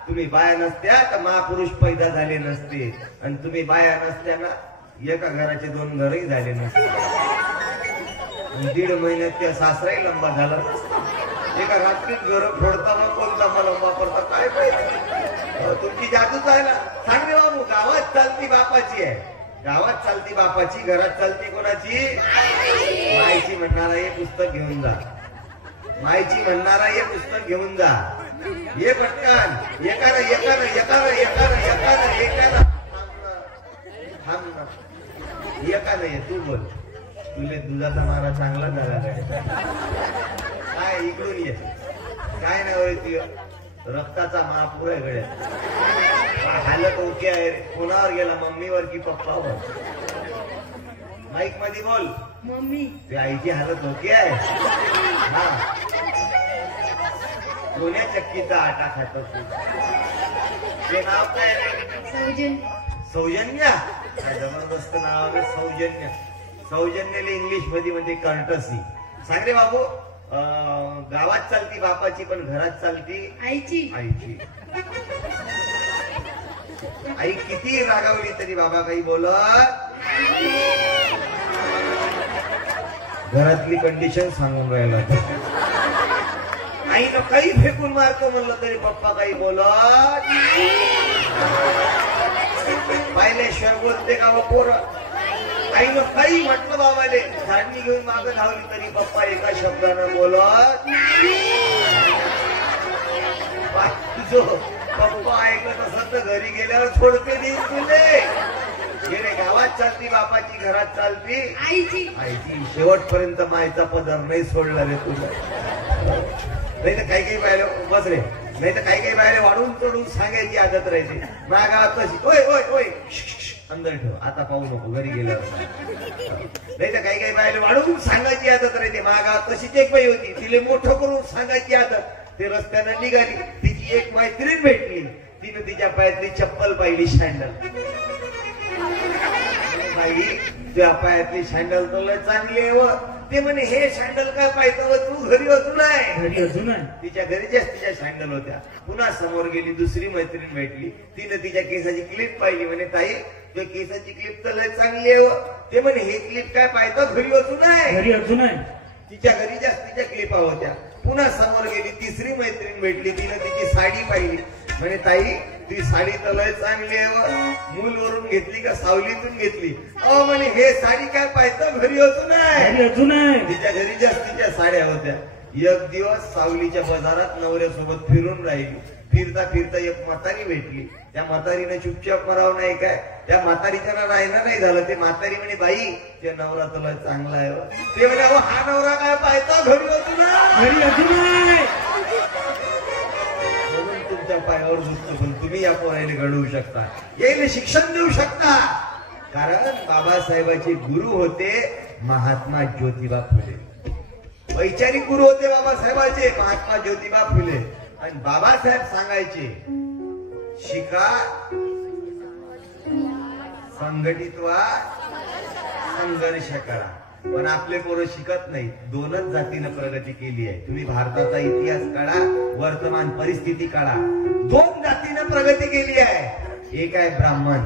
तुम्ही बाया नसत्या तर महापुरुष पैदा झाले नसते. आणि तुम्ही बाया नसत्या ना एका घराचे 2 घरही झाले नसते. 1.5 महिन्यात त्या सासराही लंबा झाला नसता. एका रात्रीत घर फोडताना कोणता मला वापरता काय पाहिजे. तुमची जादूच आहे ना. सांग रे बाबू गावात चालती बापाची आहे. गावात चालती बापाची. घरात चालती कोणाची? मायची म्हणणारा हे पुस्तक घेऊन जा. मायची म्हणणारा हे पुस्तक घेऊन जा. ये पटकन एकानं ये तू बोल. तुले दुधाचा मारा चांगला झाला काय? इकडून ये. काय नाव तुझ? रक्ताचा महापूर आहे गड्यात. हालत ओके आहे. कोणावर गेला? मम्मीवर की पप्पावर? माईक मध्ये बोल. मम्मी. ते आईची हालत ओके आहे. हा सोन्या चक्कीचा आटा खातो तू. ते नाव काय? सौजन्य. जबरदस्त नाव आहे सौजन्य. सौजन्याला इंग्लिश मध्ये म्हणते कर्टसी. सांग रे बाबू गावात चालती बापाची पण घरात चालती आईची. आई किती रागावली तरी बाबा काही बोलत. घरातली कंडिशन सांगून राहिला. आईनं काही फेकून मारतो म्हणलं तरी पप्पा काही बोलत. पाहिल्याशिवाय बोलते का पोर? आईनं काही म्हटलं बाबाले झाडणी घेऊन मागं धावली तरी पप्पा एका शब्दानं बोलत. पप्पा ऐकत असत तर घरी गेल्यावर छोडके देईल तुले. गेले गावात चालती बापाची घरात चालती आईची. शेवटपर्यंत मायचा पदर नाही सोडला रे तुला. नाही तर काही पाहिलं बस रे. नाही तर काही पाहिलं वाढून तोडून सांगायची आदत राहायची. माझ्या गावात कशी ओय ओय ओय अंदर ठेव आता पाहू नको घरी गेल्यावर. नाही तर काही पाहिलं वाढून सांगायची आदत राहायची. माझ्या गावात तशीच एक बाई होती. तिले मोठं करून सांगायची आदत. ते रस्त्यानं निघाली. तिची एक मैत्रीण भेटली. तिने तिच्या पायातली चप्पल पाहिली शँडल. बाई तुझ्या पायातली शँडल तर चांगली आहे व. ते म्हणे हे शँडल काय पाहिजे तू घरी अजून आहे. तिच्या घरीच्याच तिच्या शँडल होत्या. पुन्हा समोर गेली. दुसरी मैत्रीण भेटली. तिने तिच्या केसाची क्लिप पाहिली. म्हणे ताई तुझ्या केसाची क्लिप तर लय चांगली आहे व. ते म्हणे हे क्लिप काय पाहिजे घरी अजून आहे. तिच्या घरीच्याच तिच्या क्लिपा होत्या. पुन्हा समोर गेली. तिसरी मैत्रीण भेटली. तिने तिची साडी पाहिली. म्हणे ताई ती साडी तर लय चांगली आहे व. मूल वरून घेतली का सावलीतून घेतली? अहो म्हणे हे साडी काय पाहिजे घरी अजून आहे. तिच्या घरीच्याच तिच्या साड्या होत्या. एक दिवस सावलीच्या बाजारात नवऱ्यासोबत फिरून राहिली. फिरता फिरता एक म्हातारी भेटली. त्या म्हातारीने चुपचाप करावं नाही काय? त्या म्हातारीच्या राहिलं नाही झालं. ते म्हातारी म्हणे बाई ते नवरा तुला चांगला आहे. ते म्हणे अहो हा नवरा काय पाहिजे घरी अजून आहे. म्हणून तुमच्या पायावर झुकतो. पण तुम्ही या पोराला घडवू शकता. यायला शिक्षण देऊ शकता. कारण बाबासाहेबांचे गुरु होते महात्मा ज्योतिबा फुले. वैचारिक गुरु होते बाबासाहेबांचे महात्मा ज्योतिबा फुले. आणि बाबासाहेब सांगायचे शिका, संघटित व्हा, संघर्ष करा. पण आपले पोरं शिकत नाही. दोनच जातीनं प्रगती केली आहे. तुम्ही भारताचा इतिहास काढा, वर्तमान परिस्थिती काढा. दोन जातीनं प्रगती केली आहे. एक आहे ब्राह्मण,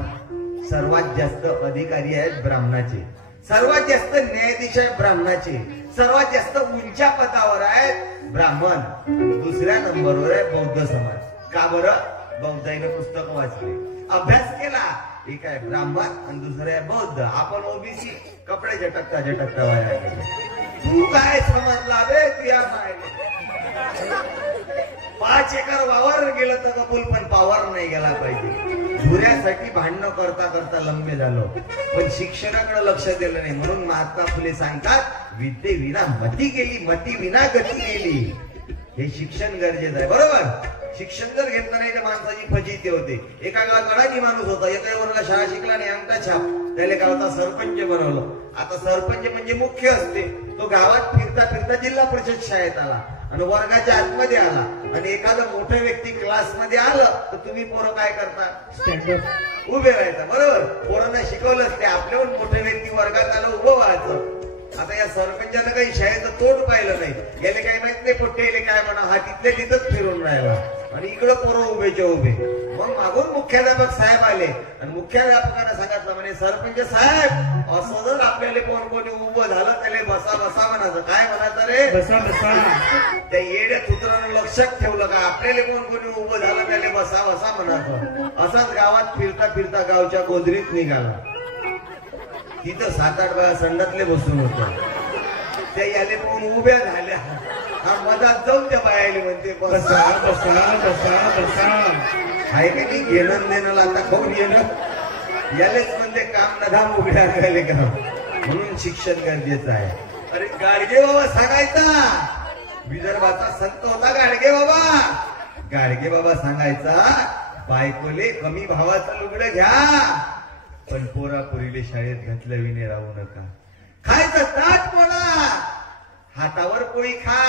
सर्वात जास्त अधिकारी आहेत ब्राह्मणाचे, सर्वात जास्त न्यायाधीश आहेत ब्राह्मणाचे, सर्वात जास्त उंच्या पदावर आहेत ब्राह्मण. दुसऱ्या नंबरवर आहे बौद्ध समाज. का बरं? बौद्धाईनं पुस्तक वाचले, अभ्यास केला. एक आहे ब्राह्मण आणि दुसरे आहे बौद्ध. आपण ओबीसी, कपडे झटकता वाया गेले. तू काय समजला रे? तुया काय 5 एकर वावर गेलं तर कबूल, पण पावर नाही गेला पाहिजे. धुऱ्यासाठी भांडणं करता करता लंबे झालो, पण शिक्षणाकडे लक्ष दिलं नाही. म्हणून महात्मा फुले सांगतात विद्येविना मती गेली, मती विना गती गेली. हे शिक्षण गरजेचं आहे. बरोबर? शिक्षण जर घेतलं नाही तर माणसाची फजिती होते. एका गावात अडाणी माणूस होता, एका वर्गाला शाळा शिकला नाही, अंगठा छाप. त्याला गावाचा सरपंच बनवलं. आता सरपंच म्हणजे मुख्य असते. तो गावात फिरता फिरता जिल्हा परिषद शाळेत आला आणि वर्गाच्या आतमध्ये आला आणि एखादं मोठं व्यक्ती क्लासमध्ये आलं तर तुम्ही पोरं काय करता? स्टँडअप उभे राहायचं. बरोबर? पोरांना शिकवलंच ते. आपल्याहून मोठे व्यक्ती वर्गात आलं उभं व्हायचं. आता या सरपंचानं काही शाळेचं तोड पाहिलं नाही. गेले काही माहित नाही पोट्टे काय म्हणा, हा तिथले तिथंच फिरून राहिला आणि इकडं पोरं उभेच्या उभे. मग मागून मुख्याध्यापक साहेब आले आणि मुख्याध्यापकांना सांगितलं म्हणे सरपंच साहेब, असं जर आपल्याला कोणी उभं झालं त्याला बसा बसा म्हणायचं. काय म्हणायचं रे? बसा बसा. त्या येड्या सूत्रानं लक्षात ठेवलं का? आपल्याला कोणी उभं झालं त्याला बसा बसा म्हणायचं. असाच गावात फिरता फिरता गावच्या गोदरीत निघाला. तिथं 7-8 बाया संडातले बसून होत्या. त्या याले कोण उभ्या झाल्या. हा मधात जाऊन त्या बायाले म्हणते बसा बसा बसा बसा. हाय का नाही घेणं देणं? आता कोण येणं? यालेच म्हणते काम नधाम उघड्या करायला का? म्हणून शिक्षण गरजेचं आहे. अरे गाडगे बाबा सांगायचा, विदर्भाचा संत होता गाडगे बाबा. गाडगे बाबा सांगायचा बायकोले कमी भावाचं लुगडं घ्या, पण पोरापोरीले शाळेत घातलं विने राहू नका. खायचं ताट म्हणा, हातावर पोळी खा,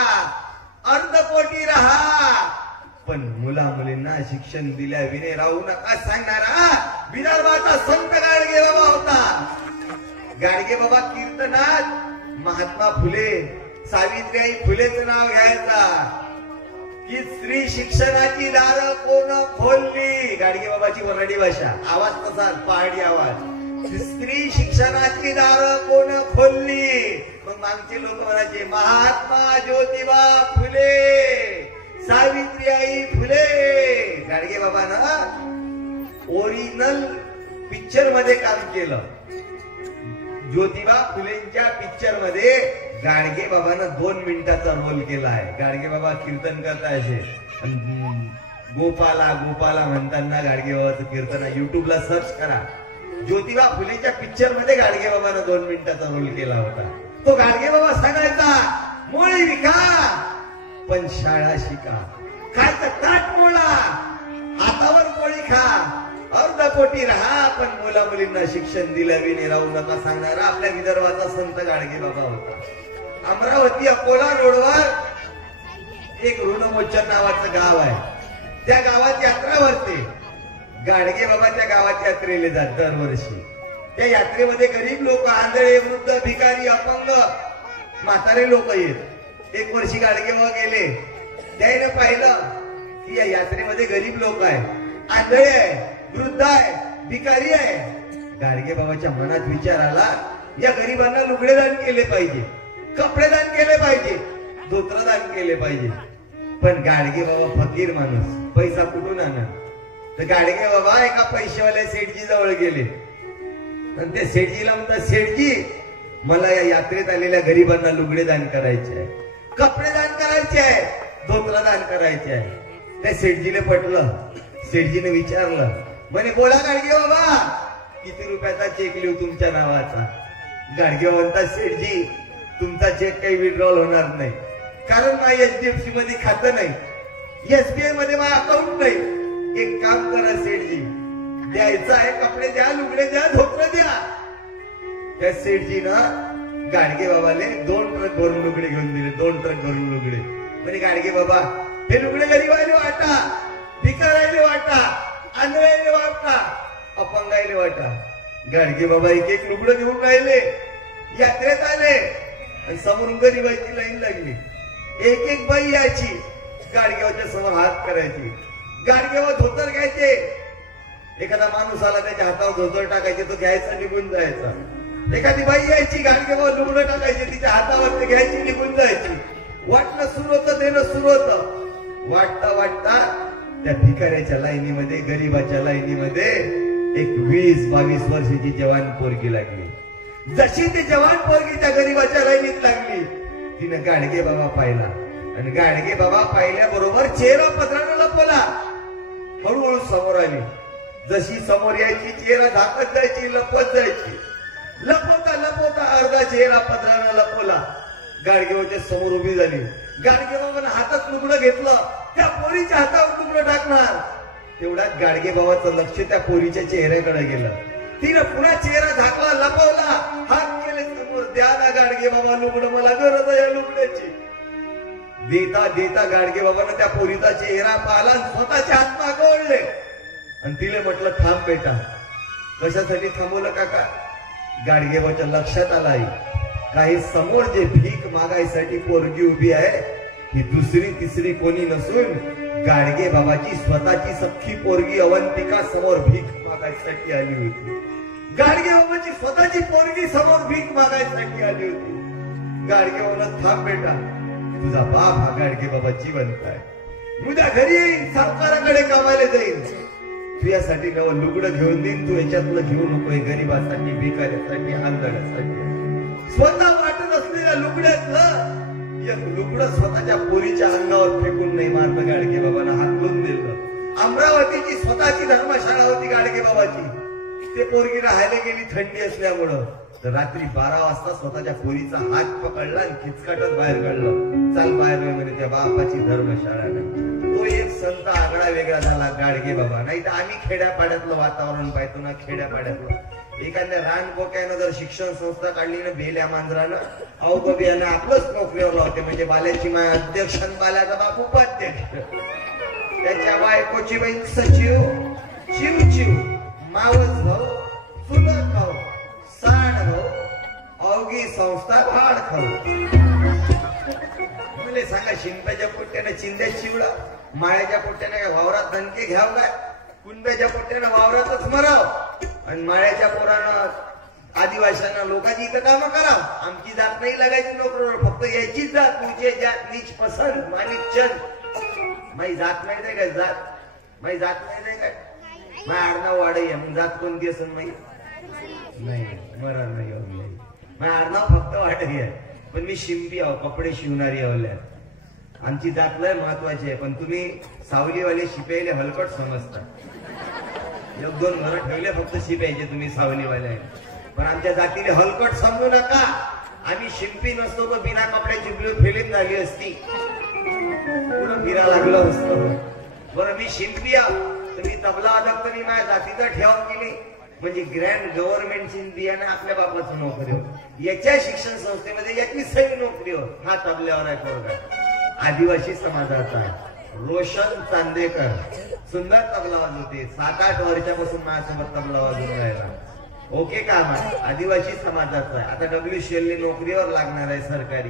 अर्धपोटी राहा, पण मुला मुलींना शिक्षण दिल्या विने राहू नका सांगणारा विदर्भाचा संत गाडगे बाबा होता. गाडगे बाबा कीर्तनात महात्मा फुले, सावित्रीबाई फुलेचं नाव घ्यायचा की स्त्री शिक्षणाची दारं कोण खोलली. गाडगे बाबाची वऱ्हाडी भाषा, आवाज तसाच पहाडी आवाज. स्त्री शिक्षणाची दारं कोण खोलली. मग मागचे लोक म्हणायचे महात्मा ज्योतिबा फुले, सावित्रीबाई फुले. गाडगे बाबांना ओरिजिनल पिक्चर मध्ये काम केलं. ज्योतिबा फुलेंच्या पिक्चर मध्ये गाडगे बाबानं 2 मिनिटाचा रोल केला आहे. गाडगे बाबा कीर्तन करतायचे, गोपाला गोपाला म्हणताना गाडगे बाबाचं कीर्तन युट्यूबला सर्च करा. ज्योतिबा फुलेच्या पिक्चर मध्ये गाडगे बाबानं 2 मिनिटाचा रोल केला होता. तो गाडगे बाबा सांगायचा मोळी विका पण शाळा शिका. खायचं ताट मोळा, हातावर पोळी खा, अर्धपोटी राहा, पण मुला मुलींना शिक्षण दिल्या विने राहू नका सांगणारा आपल्या विदर्भाचा संत गाडगे बाबा होता. अमरावती अकोला रोडवर एक ऋणमोचन नावाचं गाव आहे. त्या गावात यात्रा भरते. गाडगे बाबा त्या गावात यात्रेला जात दरवर्षी. त्या यात्रेमध्ये गरीब लोक, आंधळे, वृद्ध, भिकारी, अपंग, म्हातारे लोक येत. एक वर्षी गाडगे बाबा गेले. त्याने पाहिलं की या यात्रेमध्ये गरीब लोक आहे, आंधळे आहे, वृद्ध आहे, भिकारी आहे. गाडगे बाबाच्या मनात विचार आला या गरिबांना लुगडे दान केले पाहिजे, कपडे दान केले पाहिजे, धोत्र दान केले पाहिजे. पण गाडगे बाबा फकीर माणूस, पैसा कुठून आणणार? तर गाडगे बाबा एका पैशावाल्या सेठजी जवळ गेले आणि त्या सेठजीला म्हणतात सेठजी मला या यात्रेत आलेल्या गरिबांना लुगडे दान करायचे आहे, कपडे दान करायचे आहे, धोत्र दान करायचे आहे. त्या सेठजीने पटलं. सेठजीने विचारलं म्हणे बोला गाडगे बाबा किती रुपयाचा चेक लिहू तुमच्या नावाचा? गाडगे म्हणतात सेठजी तुमचा चेक काही विड्रॉल होणार नाही, कारण माझ्या HDFC मध्ये खातं नाही, SBI मध्ये माझं अकाउंट नाही. एक काम करा सेठजी, द्यायचं आहे कपडे द्या, लुगडे द्या, धोत्र द्या. त्या सेठजीनं गाडगे बाबाले 2 ट्रक भरून लुगडे घेऊन दिले. 2 ट्रक भरून लुगडे. म्हणजे गाडगे बाबा हे लुगडे गरीबायले वाटा, भिकारायले वाटा, आंधळ्याले वाटा, अपंगायले वाटा. गाडगे बाबा एक एक लुगडं घेऊन राहिले, यात्रेत आले आणि समोरून गरीबाईची लाईन लागली. एक एक बाई यायची, गाडगेबाच्या समोर हात करायची, गाडगेबा धोतर घ्यायचे. एखादा माणूस आला त्याच्या हातावर धोतर टाकायचे, तो घ्यायचा निघून जायचा. एखादी बाई यायची, गाडगेबा लुगडं टाकायचे, तिच्या हातावर ते घ्यायची निघून जायची. वाटणं सुरू होतं, देणं सुरू होतं. वाटता वाटता त्या भिकाऱ्याच्या लाईनीमध्ये, गरीबाच्या लाईनीमध्ये एक 20-22 वर्षाची जवान पोरगी लागली. जशी ती जवान पोरगी त्या गरीबाच्या लाईनीत लागली, तिनं गाडगे बाबा पाहिला आणि गाडगे बाबा पाहिल्याबरोबर चेहरा पदरानं लपवला. हळूहळू समोर आली. जशी समोर यायची चेहरा झाकत जायची, लपवत जायची. लपवता लपवता अर्धा चेहरा पदरानं लपवला. गाडगेबाच्या समोर उभी झाली. गाडगेबाबानं हातात लुगडं घेतलं, त्या पोरीच्या हातावर लुगडं टाकणार. तेवढ्यात गाडगेबाबाचं लक्ष त्या पोरीच्या चेहऱ्याकडे गेलं. तिनं पुन्हा चेहरा झाकला, लपवला, हात केले समोर. द्या ना गाडगे बाबा लुगडं, मला गरज आहे या लुगड्याची. देता देता गाडगे बाबानं त्या पोरीचा चेहरा पाहिला आणि स्वतःचे हात मागवले आणि तिला म्हटलं, थांब बेटा. कशासाठी थांबवलं काका? गाडगेबाच्या लक्षात आलं काही समोर जे भीक मागायसाठी पोरगी उभी आहे, ही दुसरी तिसरी कोणी नसून गाडगे बाबाची स्वतःची सख्खी पोरगी अवंतिका समोर भीक मागायसाठी आली होती. गाडगे बाबाची स्वतःची पोरगी समोर भीक मागायसाठी आली होती. गाडगे बाबा, थांब बेटा, तुझा बाप हा गाडगे बाबा जिवंत आहे. उद्या घरी येईल, सावकाराकडे कामाला जाईल. तू यासाठी नवं लुगडं घेऊन देईन, तू याच्यातलं घेऊ नको. गरीबासाठी, भिकाऱ्यासाठी, आंधळ्यासाठी. स्वतः वाटत असलेल्या लुगड्यातलं एक लुगडं स्वतःच्या पोरीच्या अंगावर फेकून नाही मारलं. गाडगे बाबांना हाकलून दिलं. अमरावतीची स्वतःची धर्मशाळा होती गाडगे बाबाची. ते पोरगी राहायला गेली थंडी असल्यामुळं. तर रात्री 12 वाजता स्वतःच्या पोरीचा हात पकडला आणि खिचकाटत बाहेर काढलं. चाल बाहेर म्हणे, त्या बापाची धर्मशाळा नाही. तो एक संत आगळा वेगळा झाला गाडगे बाबा. नाही तर आम्ही खेड्यापाड्यातलं वातावरण पाहतो ना, खेड्यापाड्यातलं. एखाद्या रानबोक्यानं जर शिक्षण संस्था काढली ना, बेल्या मांजरानं, अवगबियानं आपलंच नोकरीवर लावते. म्हणजे बाल्याची माय अध्यक्ष, बाल्याचा बाप उपाध्यक्ष, त्याच्या बायकोची बहीण सचिव, चिव मावस भाऊ, चुलत भाऊ, साड भाऊ, अवघी संस्था भाड खाऊ. मला सांगा, शिंप्याच्या पोट्यानं चिंध्या चिवडा, माळ्याच्या पोट्याने काय वावरात धनके घ्याव काय? कुंब्याच्या पोट्यानं वावरातच मराव आणि माळ्याच्या पोरानं आदिवासींना लोकांची इथं कामं कराव. आमची जात नाही लागायची नोकरीवर, फक्त याचीच जात, तुझे जात नीच पसंत, माणिक चंद. माई जात नाही दे काय? जात माई जात नाही दे काय? माय आडनाव वाढई, मग जात कोणती असेल माई? नाही, मरा नाही. माय आडनाव फक्त वाढई आहे, पण मी शिंपी आहो, कपडे शिवणारी आवल्या. आमची जात लय महत्वाची आहे, पण तुम्ही सावलीवाले शिपाईले हलकट समजता. 1-2 घर ठेवले फक्त शिपायचे तुम्ही सावलीवाले आहे, पण आमच्या जातीने हलकट समजू नका. आम्ही शिंपी नसतो तर बिना कपड्याची ब्ल्यू फिल्म झाली असती, पुढं फिरा लागलं असतं. बरं, मी शिंपी आहो तर मी तबला वादक तरी माझ्या जातीचा ठेव केली. म्हणजे ग्रँड गव्हर्नमेंटची बियाणे आपल्या बापाचं नोकरी हो. याच्या शिक्षण संस्थेमध्ये याची सही नोकरी हो. हा तबल्यावर आहे पोरगा, आदिवासी समाजाचा आहे. रोशन चांदेकर सुंदर तबला वाजवते. 7-8 वर्षापासून माझ्यासोबत तबला वाजवून राहिला. ओके काम आहे, आदिवासी समाजाचा आहे. आता WCL नोकरीवर लागणार आहे सरकारी.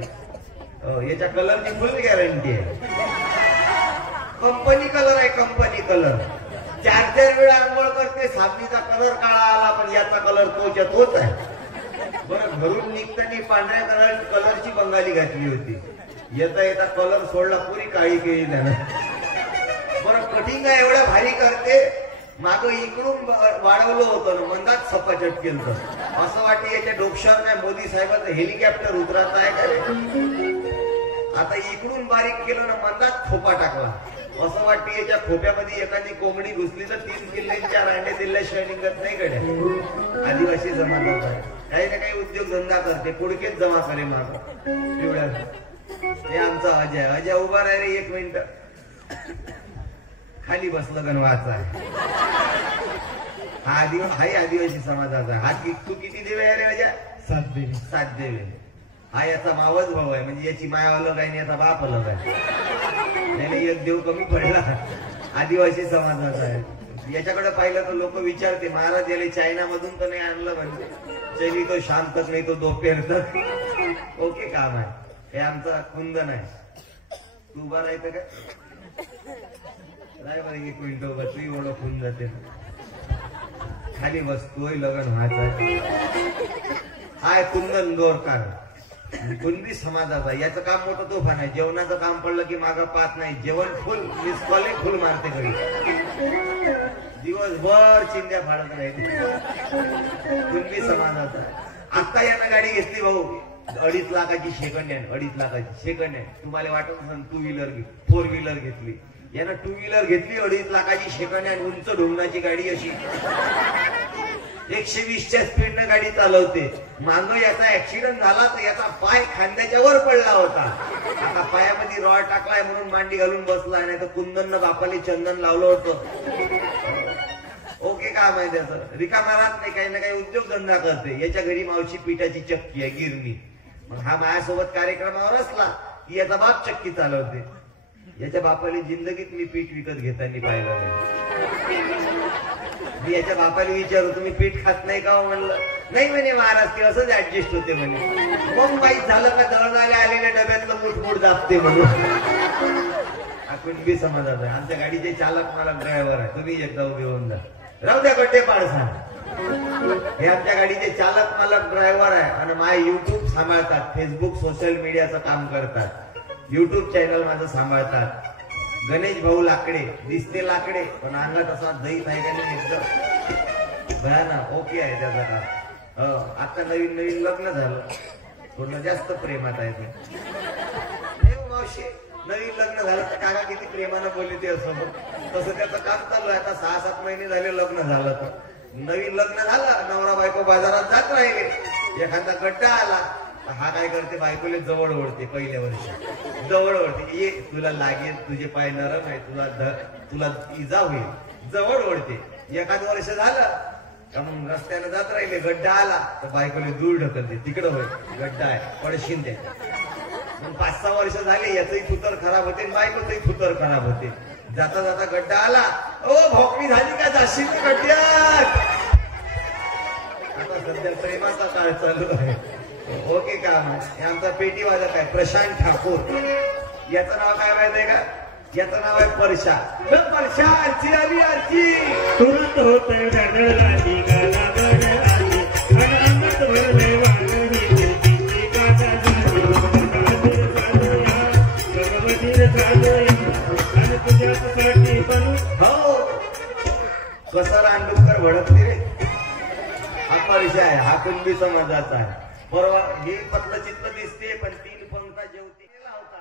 याच्या कलरची फुल गॅरंटी आहे. कंपनी कलर आहे, कंपनी कलर. 4-4 वेळा आंघोळ करते, साबणीचा कलर काळा आला पण याचा कलर तोच आहे. बरं, घरून निघताना पांढऱ्या कलरची बंगाली घातली होती. येता येता कलर सोडला, पुरी काळी केली त्यानं. बरं, कटिंग एवढ्या भारी करते, माग इकडून वाढवलं होतं, मंदात सपाचट केलं. असं वाटतं याच्या डोक्यावर काय मोदी साहेबांचं हेलिकॉप्टर उतरत आहे का? आता इकडून बारीक केलं ना, मंदात खोपा टाकला. असं वाटतं याच्या खोप्यामध्ये एखादी कोंबडी घुसली तर 3 किल्ल्यांच्या रांडे दिल्याशिवाय निघत नाही कडे. आदिवासी जमात आहे, काही ना काही उद्योगधंदा करते, पुडकेच जमा करे माग. एवढ्या हे आमचा अजय उभा राहिले. 1 मिनिट खाली बसलं गणवाचा आहे. हा आदिवासी समाजाचा. हा तू किती देवे आहे रे अजय? 7 देवी. 7 देवे. हा याचा मावस भाऊ आहे, म्हणजे याची माया अलग आहे आणि याचा बाप अलग आहे. त्याने एक देव कमी पडला, आदिवासी समाजाचा आहे. याच्याकडे पाहिलं तर लोक विचारते, महाराज याला चायना मधून तर नाही आणलं, म्हणजे चली तो शाम तक नाही तो दोपहर तक. ओके काम आहे हे आमचा कुंदन आहे. तू उभा राहायचं का नाही बरं, एक मिनिट उभा, तू एवढं खून जाते खाली बस, तोही लग्न व्हायचं. हाय कुंदन दोरकार, कुणबी समाजाचा. याचं काम मोठं तोफान आहे. जेवणाचं काम पडलं की मागं पाहत नाही, जेवण फुल, मिस कॉले फुल मारते घरी, दिवसभर चिंध्या फाडत राहते. कुणबी समाजाचा. आता यानं गाडी घेतली भाऊ, 2.5 लाखाची सेकंड हँड, 2.5 लाखाची सेकंड हँड. तुम्हाला वाटत असेल 2 व्हीलर 4 व्हीलर घेतली. यानं 2 व्हीलर घेतली 2.5 लाखाची सेकंड हँड, उंच ढोंगणाची गाडी अशी 120च्या स्पीडनं गाडी चालवते. मागं याचा ऍक्सिडेंट झाला तर याचा पाय खांद्याच्या वर पडला होता. आता पायामध्ये रॉड टाकलाय म्हणून मांडी घालून बसलाय, नाही तर कुंदननं बापाली चंदन लावलं होतं. ओके काम आहे त्याचं. रिकामा राहत नाही, काही ना काही उद्योगधंदा करते. याच्या घरी मावशी पिठाची चक्की आहे, गिरणी. मग हा माझ्यासोबत कार्यक्रमावर असला की याचा बाप चक्की चालवते. याच्या बापाला जिंदगीत मी पीठ विकत घेताना पाहिलं नाही. मी याच्या बापाला विचारतो, तुम्ही पीठ खात नाही का? म्हणलं नाही म्हणे महाराज, ते असंच ऍडजस्ट होते म्हणे. मग माहीत झालं का दळणाला आलेल्या डब्यातलं मुठमूठ दाबते म्हणून. हा कुणबी समाजाचा आहे. आमच्या गाडीचे चालक मला ड्रायव्हर आहे, तुम्ही एकदा उभे होऊन जा. राहू द्या गड्डे पाडसा. हे आमच्या गाडीचे चालक मालक ड्रायव्हर आहे आणि माझे युट्यूब सांभाळतात, फेसबुक सोशल मीडियाचं काम करतात, युट्यूब चॅनल माझं सांभाळतात. गणेश भाऊ लाकडे, दिसते लाकडे पण अंगात असा दही नाही का नाही, एकदम भयानक. ओके आहे त्याचं काम. आता नवीन नवीन लग्न झालं, थोडं जास्त प्रेमात आहे ते. मावशी नवीन लग्न झालं तर काका किती प्रेमानं बोलते असं, तसं त्याचं काम चालू आहे. आता 6-7 महिने झाले लग्न झालं तर. नवीन लग्न झालं, नवरा बायको बाजारात जात राहिले, एखादा गड्डा आला, हा काय करते, बायकोले जवळ ओढते. पहिल्या वर्षी जवळ ओढते, ये तुला लागेल, तुझे पाय नरम आहे, तुला इजा होईल, जवळ ओढते. एखाद वर्ष झालं का मग रस्त्यानं जात राहिले, गड्डा आला तर बायकोले दूर ढकलते, तिकडं होय गड्डा आहे, पडशीन ते. मग 5-6 वर्ष झाले, याचंही फुतर खराब होते, बायकोचंही फुतर खराब होते. जाता जाता गड्डा आला, ओ भोकमी झाली का, जाशील गड्ड्यात. आता सध्या प्रेमाचा काळ चालू आहे. ओके काम आहे. आमचा पेटी वाजत आहे प्रशांत ठाकूर. याचं नाव काय माहितीये का? याचं नाव आहे परशा. परशा आरची आली, आरची तुरंत होत राजी गाला गड आली आणि अंगत भरले वाणी तुझी काका झाली. भगवतीर चालूया आणि तुझ्यासाठी बनू. हो कसं रांडुकर भडकते रे. हा परशा आहे, हा कुणबी समाजाचा आहे. बरोबर. ही पतलं चित्त दिसते पण 3 पंक्ता जेवते होता.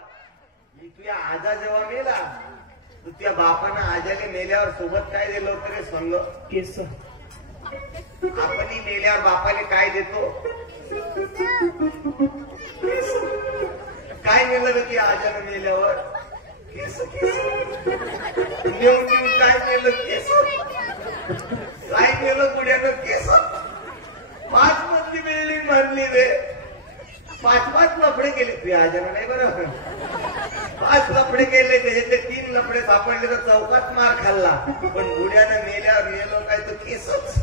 तुझ्या आजा जेव्हा मेला तर तुझ्या बापानं आजाने मेल्यावर सोबत काय दिलं होतं रे? संग केस. आपणही मेल्यावर बापाले काय देतो? काय नेलं रे तुझ्या आजानं मेल्यावर? केस. नेऊन काय नेलं? केस. काय नेलं पुढ्यानं? केस. 5 मजली बिल्डिंग बांधली रे, 5 लफडे केले. तुझ्या आजानं नाही बरं, 5 लफडे केले, त्याच्यातले 3 लफडे सापडले तर चौकात मार खाल्ला. पण बुड्यानं मेल्यावर गेलो काय तर केसच.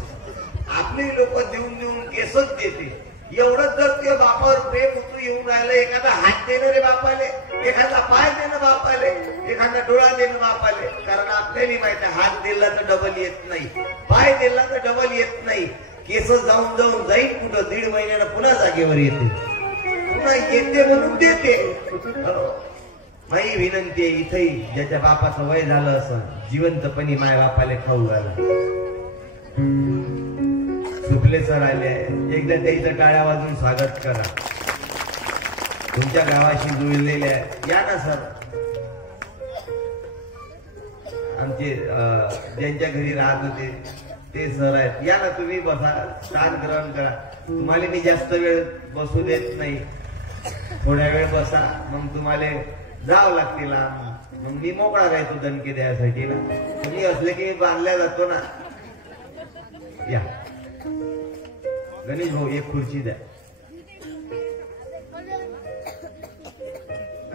आपली लोक देऊन केसच देते. एवढंच जर तुझ्या बापावर प्रेम तू येऊन राहिलं, एखादा हात देणं रे बापाले, एखादा पाय देणं बापाले, एखादा डोळा देणं बापाले. कारण आपल्याला माहिती आहे, हात दिला तर डबल येत नाही, पाय दिला तर डबल येत नाही. केस जाऊन जाईल कुठं, 1.5 महिन्यानं पुन्हा जागेवर येते, पुन्हा येते म्हणून देते. माझी विनंती आहे, इथंही ज्याच्या बापाचं वय झालं असं जिवंतपणी माय बापाले खाऊ घाला. सुपले सर आले, एकदा त्याचं टाळ्या वाजून स्वागत करा. तुमच्या गावाशी जुळलेले या ना सर. आमचे ज्यांच्या घरी राहत होते ते सर आहेत, या ना तुम्ही बसा, स्थान ग्रहण करा. तुम्हाला मी जास्त वेळ बसू देत नाही, थोड्या वेळ बसा, मग तुम्हाला जावं लागते लांब. मग मी मोकळा राहतो दणके द्यायसाठी ना. तुम्ही असले की मी बांधल्या जातो ना. या गणेश भाऊ, एक खुर्ची द्या.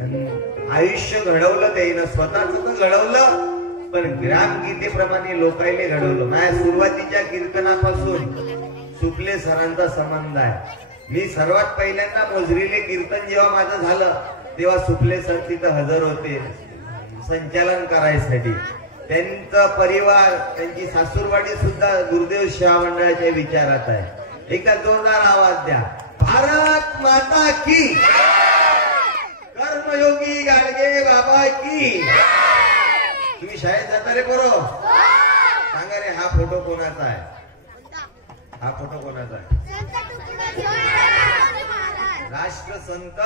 आयुष्य घडवलं त्यानं, स्वतःच तर घडवलं पण ग्रामगीतेप्रमाणे लोकायले घडवलं. माझ्या सुरुवातीच्या कीर्तनापासून सुपले सरांचा संबंध आहे. मी सर्वात पहिल्यांदा मोजरीले कीर्तन जेव्हा माझं झालं तेव्हा सुपले सर तिथं हजर होते संचालन करायसाठी. त्यांचा परिवार, त्यांची सासूरवाडी सुद्धा गुरुदेव सेवा मंडळाच्या विचारात आहे. एका जोरदार आवाज द्या, भारत माता की, कर्मयोगी गाडगे बाबा की. तुम्ही शाळेत जाता रे पोरो? सांगा रे, हा फोटो कोणाचा आहे? हा फोटो कोणाचा आहे? राष्ट्रसंत